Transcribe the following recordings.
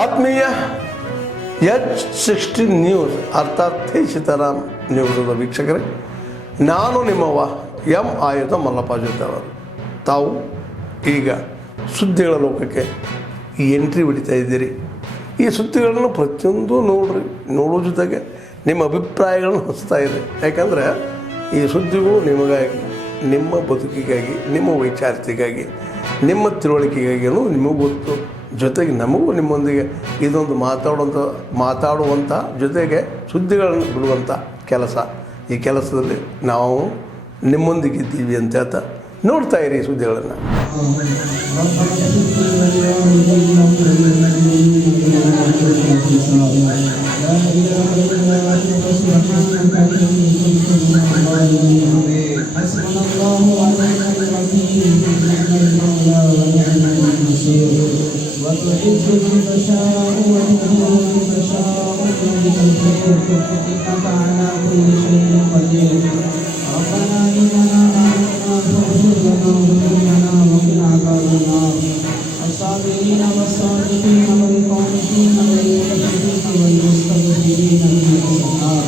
ಆತ್ಮೀಯ H16 news ಅರ್ಥಾತ್ ಹೇ ಸೀತಾರಾಮ್ ನ್ಯೂಸ್ದ ವೀಕ್ಷಕರೇ, ನಾನು ನಿಮ್ಮವ ಎಂ ಆಯುಧ ಮಲ್ಲಪ್ಪ ಜೊತೆ ಅವರು. ತಾವು ಈಗ ಸುದ್ದಿಗಳ ಲೋಕಕ್ಕೆ ಎಂಟ್ರಿ ಹೊಡಿತಾ ಇದ್ದೀರಿ. ಈ ಸುದ್ದಿಗಳನ್ನು ಪ್ರತಿಯೊಂದು ನೋಡೋ ಜೊತೆಗೆ ನಿಮ್ಮ ಅಭಿಪ್ರಾಯಗಳನ್ನು ಹಚ್ತಾ ಇದೆ. ಯಾಕಂದರೆ ಈ ಸುದ್ದಿಗಳು ನಿಮಗಾಗಿ, ನಿಮ್ಮ ಬದುಕಿಗಾಗಿ, ನಿಮ್ಮ ವೈಚಾರಿಕೆಗಾಗಿ, ನಿಮ್ಮ ತಿಳುವಳಿಕೆಗಾಗಿಯೂ ನಿಮಗೂ ಗೊತ್ತು. ಜೊತೆಗೆ ನಮಗೂ ನಿಮ್ಮೊಂದಿಗೆ ಇದೊಂದು ಮಾತಾಡುವಂಥ ಜೊತೆಗೆ ಸುದ್ದಿಗಳನ್ನು ಬಿಡುವಂಥ ಕೆಲಸ. ಈ ಕೆಲಸದಲ್ಲಿ ನಾವು ನಿಮ್ಮೊಂದಿಗಿದ್ದೀವಿ ಅಂತ ಹೇಳ್ತಾ ನೋಡ್ತಾ ಇರಿ ಈ ಸುದ್ದಿಗಳನ್ನು. وتعز من تشاء وتذل من تشاء بيدك الخير انك على كل شيء قدير ربنا اننا امنا فاغفر لنا ذنوبنا وقنا عذاب النار الصابرين والصادقين والقانتين والمستغفرين والمستغفرين بالاسحار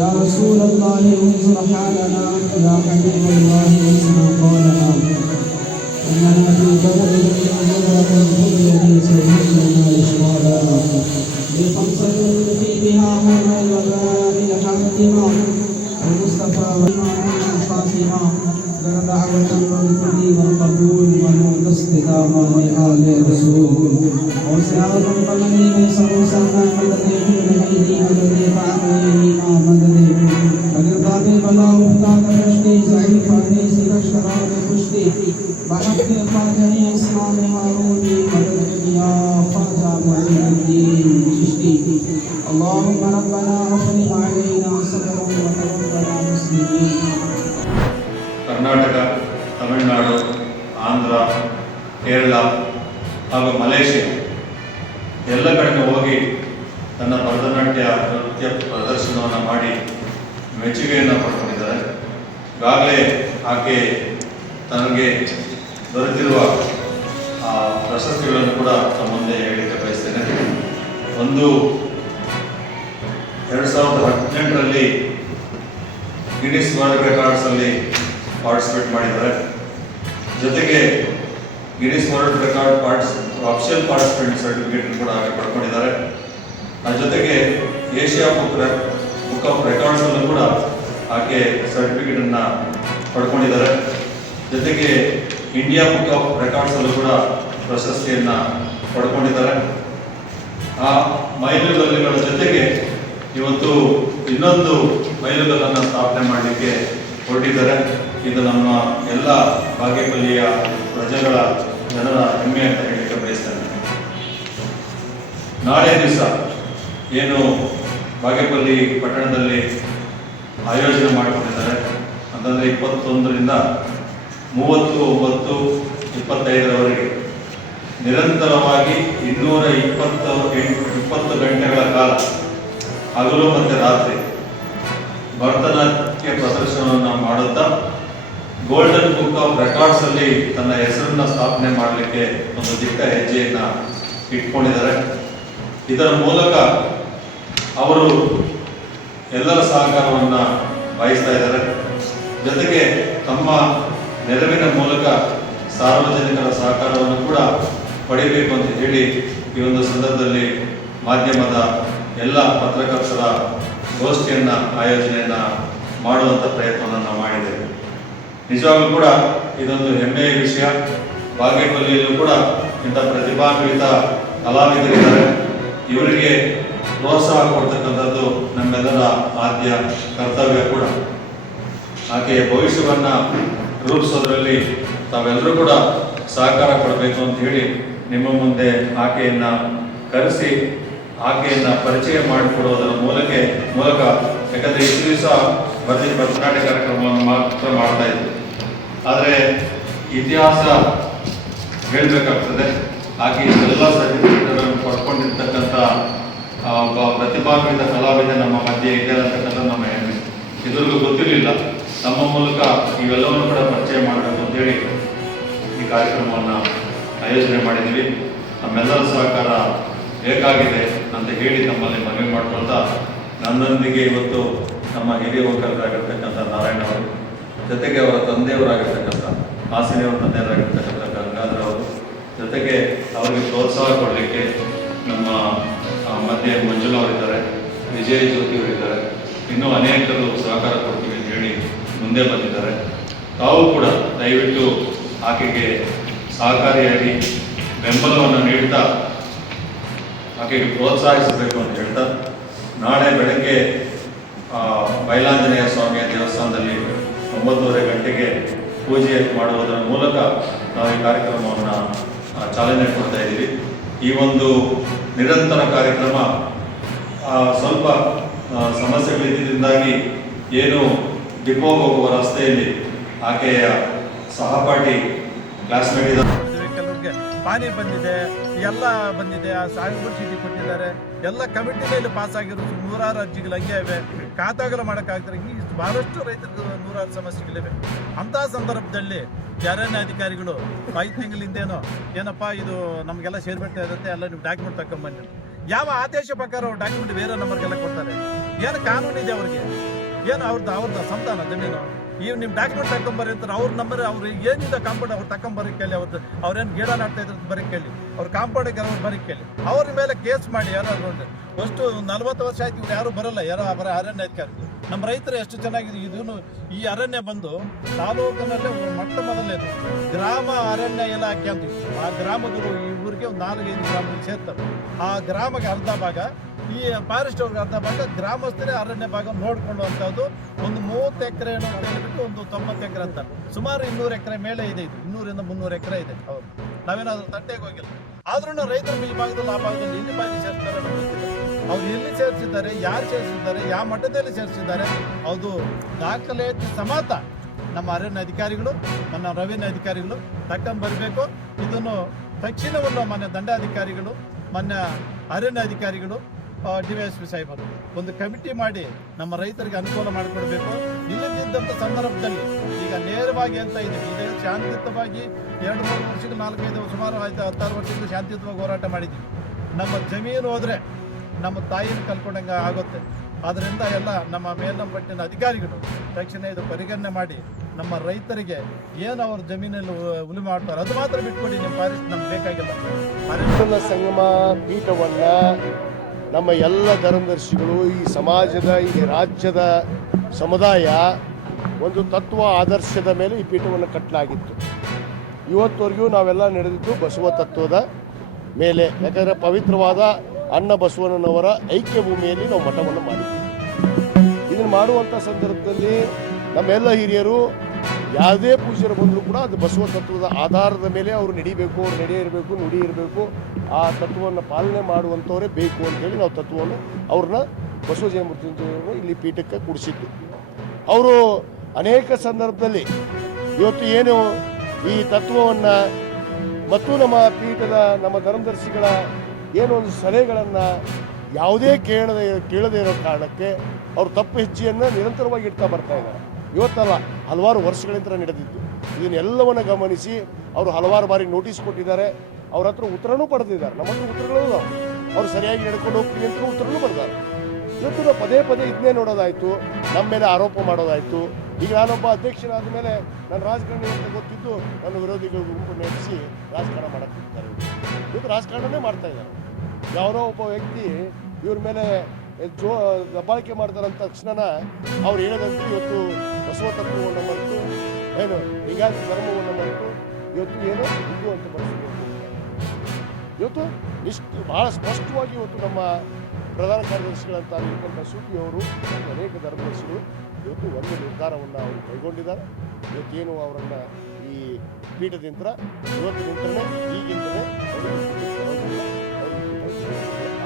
يا رسول الله انظر حالنا يا حبيب الله اسمع قولنا إننا في بلد مغرق الذي سيدنا إشرالا بخمسة فيها هم الوباء حمدنا المصطفى والفاطمة دعوة والكل والقبول ونور استدامة لآل رسول وسعاد القمر وسروسا مدد الهيد مدد فعلينا مدد فلرضا بلا مفتاح رشدي ضعيف أنيس الشراب خشدي بحق خاجه اسلام هاروني مدد يا خواجة معين الدين چشتي اللهم ربنا افرغ علينا صبرا وتوفنا مسلمين. ಕರ್ನಾಟಕ, ತಮಿಳುನಾಡು, ಆಂಧ್ರ, ಕೇರಳ ಹಾಗೂ ಮಲೇಷಿಯಾ ಎಲ್ಲ ಕಡೆಗೆ ಹೋಗಿ ತನ್ನ ಭರತನಾಟ್ಯ ನೃತ್ಯ ಪ್ರದರ್ಶನವನ್ನು ಮಾಡಿ ಮೆಚ್ಚುಗೆಯನ್ನು ಪಡ್ಕೊಂಡಿದ್ದಾರೆ. ಈಗಾಗಲೇ ಆಕೆ ತನಗೆ ದೊರೆತಿರುವ ಪ್ರಶಸ್ತಿಗಳನ್ನು ಕೂಡ ತಮ್ಮ ಮುಂದೆ ಹೇಳಲಿಕ್ಕೆ ಬಯಸ್ತೇನೆ. ಒಂದು 2018ರಲ್ಲಿ ಗಿನ್ನಿಸ್ ವರ್ಲ್ಡ್ ರೆಕಾರ್ಡ್ಸಲ್ಲಿ ಪಾರ್ಟಿಸಿಪೇಟ್ ಮಾಡಿದ್ದಾರೆ. ಜೊತೆಗೆ Guinness world record official participant certificate ಕೂಡ ಹಾಗೆ ಪಡ್ಕೊಂಡಿದ್ದಾರೆ. ಅದರ ಜೊತೆಗೆ ಏಷ್ಯಾ ಬುಕ್ ಆಫ್ ರೆಕಾರ್ಡ್ಸಲ್ಲೂ ಕೂಡ ಆಕೆ ಸರ್ಟಿಫಿಕೇಟನ್ನು ಪಡ್ಕೊಂಡಿದ್ದಾರೆ. ಜೊತೆಗೆ ಇಂಡಿಯಾ ಬುಕ್ ಆಫ್ ರೆಕಾರ್ಡ್ಸಲ್ಲೂ ಕೂಡ ಪ್ರಶಸ್ತಿಯನ್ನು ಪಡ್ಕೊಂಡಿದ್ದಾರೆ. ಆ ಮೈಲುಗಲ್ಲುಗಳ ಜೊತೆಗೆ ಇವತ್ತು ಇನ್ನೊಂದು ಮೈಲುಗಲ್ಲನ್ನು ಸ್ಥಾಪನೆ ಮಾಡಲಿಕ್ಕೆ ಹೊರಟಿದ್ದಾರೆ. ಇದು ನಮ್ಮ ಎಲ್ಲ ಬಾಗೇಪಲ್ಲಿಯ ಪ್ರಜೆಗಳ ಜನರ ಹೆಮ್ಮೆ ಅಂತ ಹೇಳಲಿಕ್ಕೆ ಬಯಸ್ತೇನೆ. ನಾಳೆ ದಿವಸ ಏನು ಬಾಗೇಪಲ್ಲಿ ಪಟ್ಟಣದಲ್ಲಿ ಆಯೋಜನೆ ಮಾಡಿಕೊಂಡಿದ್ದಾರೆ ಅಂತಂದರೆ 21ರಿಂದ 30/9/25 ನಿರಂತರವಾಗಿ 220 ಗಂಟೆಗಳ ಕಾಲ ಹಗಲು ಮತ್ತು ರಾತ್ರಿ ಭರತನಾಟ್ಯ ಪ್ರದರ್ಶನವನ್ನು ಮಾಡುತ್ತಾ ಗೋಲ್ಡನ್ ಬುಕ್ ಆಫ್ ರೆಕಾರ್ಡ್ಸಲ್ಲಿ ತನ್ನ ಹೆಸರನ್ನು ಸ್ಥಾಪನೆ ಮಾಡಲಿಕ್ಕೆ ಒಂದು ದಿಟ್ಟ ಹೆಜ್ಜೆಯನ್ನು ಇಟ್ಕೊಂಡಿದ್ದಾರೆ. ಇದರ ಮೂಲಕ ಅವರು ಎಲ್ಲರ ಸಹಕಾರವನ್ನು ಬಯಸ್ತಾ ಇದ್ದಾರೆ. ಜೊತೆಗೆ ತಮ್ಮ ನೆರವಿನ ಮೂಲಕ ಸಾರ್ವಜನಿಕರ ಸಹಕಾರವನ್ನು ಕೂಡ ಪಡೆಯಬೇಕು ಅಂತ ಹೇಳಿ ಈ ಒಂದು ಸಂದರ್ಭದಲ್ಲಿ ಮಾಧ್ಯಮದ ಎಲ್ಲ ಪತ್ರಕರ್ತರ ಗೋಷ್ಠಿಯನ್ನು ಆಯೋಜನೆಯನ್ನು ಮಾಡುವಂಥ ಪ್ರಯತ್ನವನ್ನು ಮಾಡಿದ್ದೇವೆ. ನಿಜವಾಗ್ಲೂ ಕೂಡ ಇದೊಂದು ಹೆಮ್ಮೆಯ ವಿಷಯ. ಬಾಗೇಪಲ್ಲಿಯಲ್ಲೂ ಕೂಡ ಇಂಥ ಪ್ರತಿಭಾನ್ವಿತ ಕಲಾವಿದರಿದ್ದಾರೆ. ಇವರಿಗೆ ಪ್ರೋತ್ಸಾಹ ಕೊಡ್ತಕ್ಕಂಥದ್ದು ನಮ್ಮೆಲ್ಲರ ಆದ್ಯ ಕರ್ತವ್ಯ ಕೂಡ. ಆಕೆಯ ಭವಿಷ್ಯವನ್ನು ರೂಪಿಸೋದ್ರಲ್ಲಿ ತಾವೆಲ್ಲರೂ ಕೂಡ ಸಹಕಾರ ಕೊಡಬೇಕು ಅಂತ ಹೇಳಿ ನಿಮ್ಮ ಮುಂದೆ ಆಕೆಯನ್ನು ಕರೆಸಿ ಆಕೆಯನ್ನು ಪರಿಚಯ ಮಾಡಿಕೊಡುವುದರ ಮೂಲಕ ಯಾಕಂದರೆ ಇಷ್ಟು ದಿವಸ ಭರತನಾಟ್ಯ ಕಾರ್ಯಕ್ರಮವನ್ನು ಮಾತ್ರ ಮಾಡ್ತಾ ಇದ್ದರು. ಆದರೆ ಇತಿಹಾಸ ಹೇಳಬೇಕಾಗ್ತದೆ. ಆಕೆ ಎಲ್ಲ ಸರ್ಟಿಫಿಕೇಟ್ಗಳನ್ನು ಪಡ್ಕೊಂಡಿರ್ತಕ್ಕಂಥ ಒಬ್ಬ ಪ್ರತಿಭಾನ್ವಿತ ಕಲಾವಿದ ನಮ್ಮ ಮಧ್ಯೆ ಇದೆ ಅಂತಕ್ಕಂಥ ನಮ್ಮ ಹೆಮ್ಮೆ. ಇದ್ರಿಗೂ ಗೊತ್ತಿರಲಿಲ್ಲ. ನಮ್ಮ ಮೂಲಕ ಇವೆಲ್ಲವನ್ನು ಕೂಡ ಪರಿಚಯ ಮಾಡಬೇಕು ಅಂತೇಳಿ ಈ ಕಾರ್ಯಕ್ರಮವನ್ನು ಆಯೋಜನೆ ಮಾಡಿದ್ದೀವಿ. ನಮ್ಮೆಲ್ಲರ ಸಹಕಾರ ಬೇಕಾಗಿದೆ ಅಂತ ಹೇಳಿ ನಮ್ಮಲ್ಲಿ ಮನವಿ ಮಾಡ್ಕೊಳ್ತಾ, ನನ್ನೊಂದಿಗೆ ಇವತ್ತು ನಮ್ಮ ಹಿರಿಯ ವಕೀಲರಾಗಿರ್ತಕ್ಕಂಥ ನಾರಾಯಣ ಅವರು, ಜೊತೆಗೆ ಅವರ ತಂದೆಯವರಾಗಿರ್ತಕ್ಕಂಥ ಹಾಸನಿಯವರ ತಂದೆಯವರಾಗಿರ್ತಕ್ಕಂಥ ಗಂಗಾಧರ್ ಅವರು, ಜೊತೆಗೆ ಅವರಿಗೆ ಪ್ರೋತ್ಸಾಹ ಕೊಡಲಿಕ್ಕೆ ನಮ್ಮ ಮಧ್ಯೆ ಮಂಜುಳಾ ಅವರಿದ್ದಾರೆ, ವಿಜಯ ಜ್ಯೋತಿ ಅವರಿದ್ದಾರೆ, ಇನ್ನೂ ಅನೇಕರು ಸಹಕಾರ ಕೊಡ್ತೀವಿ ಅಂತ ಹೇಳಿ ಮುಂದೆ ಬಂದಿದ್ದಾರೆ. ತಾವು ಕೂಡ ದಯವಿಟ್ಟು ಆಕೆಗೆ ಸಹಕಾರಿಯಾಗಿ ಬೆಂಬಲವನ್ನು ನೀಡ್ತಾ ಆಕೆಗೆ ಪ್ರೋತ್ಸಾಹಿಸಬೇಕು ಅಂತ ಹೇಳ್ತಾ, ನಾಳೆ ಬೆಳಗ್ಗೆ ಬೈಲಾಂಜನೇಯ ಸ್ವಾಮಿಯ ದೇವಸ್ಥಾನದಲ್ಲಿ 9:30 ಗಂಟೆಗೆ ಪೂಜೆ ಮಾಡುವುದರ ಮೂಲಕ ನಾವು ಈ ಕಾರ್ಯಕ್ರಮವನ್ನು ಚಾಲನೆ ಕೊಡ್ತಾ ಇದ್ದೀವಿ. ಈ ಒಂದು ನಿರಂತರ ಕಾರ್ಯಕ್ರಮ ಸ್ವಲ್ಪ ಸಮಸ್ಯೆಗಳಿದ್ದರಿಂದಾಗಿ ಏನು ಡಿಪೋ ಹೋಗುವ ರಸ್ತೆಯಲ್ಲಿ ಆಕೆಯ ಸಹಪಾಠಿ ಕ್ಲಾಸ್ಮೇಟ್ ಇದ್ದ ಕೆಲವ್ರಿಗೆ ಪಾನಿ ಬಂದಿದೆ, ಎಲ್ಲ ಬಂದಿದೆ, ಸಾಗುವಳಿ ಚೀಟಿ ಕೊಟ್ಟಿದ್ದಾರೆ, ಎಲ್ಲ ಕಮಿಟಿನಲ್ಲಿ ಪಾಸ್ ಆಗಿರೋ 100 ಅರ್ಜಿಗಳು ಹಂಗೆ ಇವೆ, ಖಾತಾಗಲ ಮಾಡೋಕ್ಕಾಗ್ತಾರೆ. ಇಷ್ಟು ಬಹಳಷ್ಟು ರೈತರಿಗೆ 100 ಸಮಸ್ಯೆಗಳಿವೆ. ಅಂತಹ ಸಂದರ್ಭದಲ್ಲಿ ಅರಣ್ಯ ಅಧಿಕಾರಿಗಳು 5 ತಿಂಗಳ ಹಿಂದೇನೋ ಏನಪ್ಪ ಇದು ನಮಗೆಲ್ಲ ಸೇರ್ಬಿಡ್ತಾ ಇರುತ್ತೆ, ಎಲ್ಲ ನೀವು ಡಾಕ್ಯುಮೆಂಟ್ ತಗೊಂಬನ್ನಿ, ಯಾವ ಆದೇಶ ಪ್ರಕಾರ ಅವ್ರು ಡಾಕ್ಯುಮೆಂಟ್ ಬೇರೆ ನಂಬರ್ಗೆಲ್ಲ ಕೊಡ್ತಾರೆ? ಏನು ಕಾನೂನು ಇದೆ ಅವ್ರಿಗೆ? ಏನು ಅವ್ರದ್ದು ಸಂತಾನ ಜಮೀನು? ಈಗ ನಿಮ್ಮ ಡಾಕ್ಯುಮೆಂಟ್ ತಗೊಂಬರ್ರಿ ಅಂತಾರೆ, ಅವ್ರ ನಂಬರ್ ಅವ್ರು ಏನಿದೆ ಕಾಂಪೌಂಡ್ ಅವ್ರು ತಗೊಂಬರಕ್ಕೆ ಕೇಳಿ, ಅವ್ರೇನು ಗಿಡ ನಾಡ್ತಾ ಇದ್ರದ್ದು ಬರೀ ಕೇಳಿ, ಅವ್ರು ಕಾಂಪೌಂಡಿಗೆ ಅವ್ರು ಬರೀ ಕೇಳಿ, ಅವ್ರ ಮೇಲೆ ಕೇಸ್ ಮಾಡಿ ಯಾರು ಅಷ್ಟು 40 ವರ್ಷ ಆಯ್ತು ಇವ್ರು ಯಾರು ಬರಲ್ಲ, ಯಾರೋ ಅವರ ಅರಣ್ಯ ಅಧಿಕಾರಿ. ನಮ್ಮ ರೈತರು ಎಷ್ಟು ಚೆನ್ನಾಗಿದೆ. ಇದನ್ನು ಈ ಅರಣ್ಯ ಬಂದು ತಾಲೂಕಿನಲ್ಲೇ ಮೊಟ್ಟ ಮೊದಲನೇದು ಗ್ರಾಮ ಅರಣ್ಯ ಇಲಾಖೆ ಅಂತ. ಆ ಗ್ರಾಮಗಳು ಈ ಊರಿಗೆ ಒಂದು 4-5 ಗ್ರಾಮಗಳು ಸೇರ್ತಾರೆ. ಆ ಗ್ರಾಮಕ್ಕೆ ಅರ್ಧ ಭಾಗ, ಈ ಫಾರೆಸ್ಟ್ ಅವ್ರಿಗೆ ಅರ್ಧ ಭಾಗ, ಗ್ರಾಮಸ್ಥರೇ ಅರಣ್ಯ ಭಾಗ ನೋಡ್ಕೊಳ್ಳುವಂಥದ್ದು. ಒಂದು 30 ಎಕರೆ ಹೇಳ್ಬಿಟ್ಟು ಒಂದು 90 ಎಕರೆ ಅಂತ ಸುಮಾರು 200 ಎಕರೆ ಮೇಲೆ ಇದೆ. ಇದು 200ರಿಂದ 300 ಎಕರೆ ಇದೆ. ಹೌದು, ನಾವೇನಾದ್ರೂ ತಟ್ಟೆಗೆ ಹೋಗಿಲ್ಲ. ಆದ್ರೂ ರೈತರು ಈ ಭಾಗದಲ್ಲಿ ಆ ಭಾಗದಲ್ಲಿ ಎಲ್ಲಿ ಬಾಗಿ ಸೇರ್ತಾರೆ ಅವ್ರು ಎಲ್ಲಿ ಸೇರಿಸಿದ್ದಾರೆ, ಯಾರು ಸೇರಿಸಿದ್ದಾರೆ, ಯಾವ ಮಟ್ಟದಲ್ಲಿ ಸೇರಿಸಿದ್ದಾರೆ, ಅದು ದಾಖಲೆ ಸಮಾತ ನಮ್ಮ ಅರಣ್ಯ ಅಧಿಕಾರಿಗಳು, ನಮ್ಮ ರೆವಿನ್ಯೂ ಅಧಿಕಾರಿಗಳು ತಗೊಂಡ್ಬರಬೇಕು. ಇದನ್ನು ತಕ್ಷಣವನ್ನು ಮಾನ್ಯ ದಂಡಾಧಿಕಾರಿಗಳು, ಮಾನ್ಯ ಅರಣ್ಯ ಅಧಿಕಾರಿಗಳು, DYSP ಸಾಹೇಬರು ಒಂದು ಕಮಿಟಿ ಮಾಡಿ ನಮ್ಮ ರೈತರಿಗೆ ಅನುಕೂಲ ಮಾಡಿಕೊಡ್ಬೇಕು. ಇಲ್ಲದಿದ್ದಂಥ ಸಂದರ್ಭದಲ್ಲಿ ಈಗ ನೇರವಾಗಿ ಅಂತ ಇದೆ, ಇದೇ ಶಾಂತಿಯುತವಾಗಿ 2-3 ವರ್ಷಗಳು 4-5 ಸುಮಾರು 16 ವರ್ಷದಿಂದ ಶಾಂತಿಯುತವಾಗಿ ಹೋರಾಟ ಮಾಡಿದ್ದೀವಿ. ನಮ್ಮ ಜಮೀನು ಹೋದರೆ ನಮ್ಮ ತಾಯಿನ ಕಲ್ಕೊಂಡಂಗೆ ಆಗುತ್ತೆ. ಆದ್ದರಿಂದ ಎಲ್ಲ ನಮ್ಮ ಮೇಲ್ನಂಬಟ್ಟಿನ ಅಧಿಕಾರಿಗಳು ತಕ್ಷಣ ಇದು ಪರಿಗಣನೆ ಮಾಡಿ ನಮ್ಮ ರೈತರಿಗೆ ಏನು ಅವ್ರ ಜಮೀನಲ್ಲಿ ಉಳುಮೆ ಮಾಡ್ತಾರೆ ಅದು ಮಾತ್ರ ಬಿಟ್ಕೊಡಿ. ನಿಮ್ಮ ಫಾರೆಸ್ಟ್ ನಮ್ಗೆ ಬೇಕಾಗಿಲ್ಲ. ಅರಣ್ಯ ಸಂಗಮ ಪೀಠವನ್ನು ನಮ್ಮ ಎಲ್ಲ ಧರ್ಮದರ್ಶಿಗಳು, ಈ ಸಮಾಜದ, ಈ ರಾಜ್ಯದ ಸಮುದಾಯ ಒಂದು ತತ್ವ ಆದರ್ಶದ ಮೇಲೆ ಈ ಪೀಠವನ್ನು ಕಟ್ಟಲಾಗಿತ್ತು. ಇವತ್ತವರೆಗೂ ನಾವೆಲ್ಲ ನಡೆದಿದ್ದು ಬಸವ ತತ್ವದ ಮೇಲೆ. ಯಾಕಂದರೆ ಪವಿತ್ರವಾದ ಅಣ್ಣ ಬಸವಣ್ಣನವರ ಐಕ್ಯ ಭೂಮಿಯಲ್ಲಿ ನಾವು ಮಠವನ್ನು ಮಾಡಿದ್ದೀವಿ. ಇದನ್ನು ಮಾಡುವಂಥ ಸಂದರ್ಭದಲ್ಲಿ ನಮ್ಮೆಲ್ಲ ಹಿರಿಯರು ಯಾವುದೇ ಪೂಜ್ಯರು ಬಂದರೂ ಕೂಡ ಅದು ಬಸವ ತತ್ವದ ಆಧಾರದ ಮೇಲೆ ಅವರು ನಡಿಬೇಕು, ಅವ್ರು ನಡೆ ಇರಬೇಕು, ನುಡಿ ಇರಬೇಕು, ಆ ತತ್ವವನ್ನು ಪಾಲನೆ ಮಾಡುವಂಥವರೇ ಬೇಕು ಅಂತೇಳಿ ನಾವು ತತ್ವವನ್ನು ಅವ್ರನ್ನ ಬಸವ ಜಯಮೂರ್ತಿಯನ್ನು ಇಲ್ಲಿ ಪೀಠಕ್ಕೆ ಕೂಡಿಸಿದ್ದು. ಅವರು ಅನೇಕ ಸಂದರ್ಭದಲ್ಲಿ ಇವತ್ತು ಏನು ಈ ತತ್ವವನ್ನು ಮತ್ತು ನಮ್ಮ ಪೀಠದ ನಮ್ಮ ಧರ್ಮದರ್ಶಿಗಳ ಏನೋ ಒಂದು ಸಲಹೆಗಳನ್ನು ಯಾವುದೇ ಕೇಳದೇ ಇರೋ ಕಾರಣಕ್ಕೆ ಅವರು ತಪ್ಪು ಹೆಜ್ಜೆಯನ್ನು ನಿರಂತರವಾಗಿ ಇಡ್ತಾ ಬರ್ತಾ ಇದ್ದಾರೆ. ಇವತ್ತಲ್ಲ, ಹಲವಾರು ವರ್ಷಗಳಿಂದ ನಡೆದಿದ್ದು. ಇದನ್ನೆಲ್ಲವನ್ನು ಗಮನಿಸಿ ಅವರು ಹಲವಾರು ಬಾರಿ ನೋಟಿಸ್ ಕೊಟ್ಟಿದ್ದಾರೆ. ಅವ್ರ ಹತ್ರ ಉತ್ತರನೂ ಪಡೆದಿದ್ದಾರೆ. ನಮ್ಮ ಹತ್ರ ಉತ್ತರಗಳು ಅವ್ರು ಸರಿಯಾಗಿ ನಡ್ಕೊಂಡು ಹೋಗ್ತೀವಿ ಅಂತ ಉತ್ತರನೂ ಪಡೆದಾರೆ. ಇವತ್ತು ನಾವು ಪದೇ ಇದನ್ನೇ ನೋಡೋದಾಯಿತು, ನಮ್ಮ ಮೇಲೆ ಆರೋಪ ಮಾಡೋದಾಯಿತು. ಈಗ ನಾನೊಬ್ಬ ಅಧ್ಯಕ್ಷನಾದ ಮೇಲೆ ನನ್ನ ರಾಜಕಾರಣಿ ಅಂತ ಗೊತ್ತಿದ್ದು ನನ್ನ ವಿರೋಧಿಗಳು ಗುಂಪು ನಡೆಸಿ ರಾಜಕಾರಣ ಮಾಡೋಕ್ಕಿರ್ತಾರೆ. ಇವತ್ತು ರಾಜಕಾರಣನೇ ಮಾಡ್ತಾ ಇದ್ದಾರೆ. ಯಾರೋ ಒಬ್ಬ ವ್ಯಕ್ತಿ ಇವ್ರ ಮೇಲೆ ದಬ್ಬಾಳಿಕೆ ಮಾಡ್ತಾರೆ ಅಂದ ತಕ್ಷಣ ಅವ್ರು ಹೇಳೋದಂತೂ ಇವತ್ತು ಬಸವ ತತ್ವವನ್ನು ಮರೆತು ಏನು ಲಿಂಗಾಯತ ಧರ್ಮವನ್ನು ಮರೆತು ಇವತ್ತು ಏನೋ ಹಿಂದೂ ಅಂತ ಬಳಸಿಕೊಂಡು ಇವತ್ತು ಭಾಳ ಸ್ಪಷ್ಟವಾಗಿ ಇವತ್ತು ನಮ್ಮ ಪ್ರಧಾನ ಕಾರ್ಯದರ್ಶಿಗಳಂತ ಇರ್ತಕ್ಕಂಥ ಸೂಟಿಯವರು ಮತ್ತು ಅನೇಕ ಧರ್ಮದರ್ಶಿಗಳು ಇವತ್ತು ಒಂದು ನಿರ್ಧಾರವನ್ನು ಅವರು ಕೈಗೊಂಡಿದ್ದಾರೆ. ಇವತ್ತೇನು ಅವರನ್ನು ಈ ಪೀಠದಿಂದ ಇವತ್ತಿನಿಂದಲೇ ಈಗಿಂದಲೇ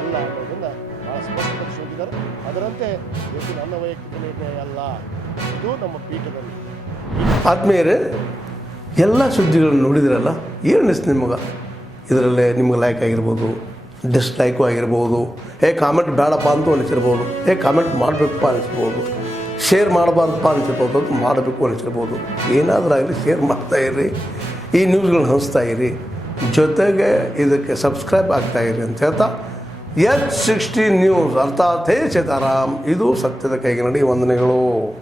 ಅಲ್ಲ ಅನ್ನೋದನ್ನು ಭಾಳ ಸ್ಪಷ್ಟಪಡಿಸಿ ಹೋಗಿದ್ದಾರೆ. ಅದರಂತೆ ಇವತ್ತು ನನ್ನ ವೈಯಕ್ತಿಕ ನಿರ್ಣಯ ಅಲ್ಲ, ಇದು ನಮ್ಮ ಪೀಠದಲ್ಲಿ. ಆತ್ಮೀಯರೇ, ಎಲ್ಲ ಸುದ್ದಿಗಳನ್ನು ನೋಡಿದ್ರಲ್ಲ, ಏನು ಅನಿಸ್ತು ನಿಮಗೆ? ಇದರಲ್ಲೇ ನಿಮ್ಗೆ ಲೈಕ್ ಆಗಿರ್ಬೋದು, ಡಿಸ್ಲೈಕು ಆಗಿರ್ಬೋದು, ಕಾಮೆಂಟ್ ಬೇಡಪ್ಪ ಅಂತ ಅನಿಸಿರ್ಬೋದು, ಕಾಮೆಂಟ್ ಮಾಡಬೇಕಪ್ಪ ಅನಿಸ್ಬೋದು, ಶೇರ್ ಮಾಡಬಾರ್ದಪ್ಪ ಅನಿಸಿರ್ಬೋದು, ಅದು ಮಾಡಬೇಕು ಅನಿಸಿರ್ಬೋದು. ಏನಾದರೂ ಆಗಲಿ ಶೇರ್ ಮಾಡ್ತಾಯಿರಿ, ಈ ನ್ಯೂಸ್ಗಳನ್ನ ಹಂಚ್ತಾಯಿರಿ, ಜೊತೆಗೆ ಇದಕ್ಕೆ ಸಬ್ಸ್ಕ್ರೈಬ್ ಆಗ್ತಾಯಿರಿ ಅಂತ ಹೇಳ್ತಾ H16 ನ್ಯೂಸ್ ಅರ್ಥಾತ್ ಹೇ ಸೀತಾರಾಮ್, ಇದು ಸತ್ಯದ ಕೈಗೆ ನಡಿ. ವಂದನೆಗಳು.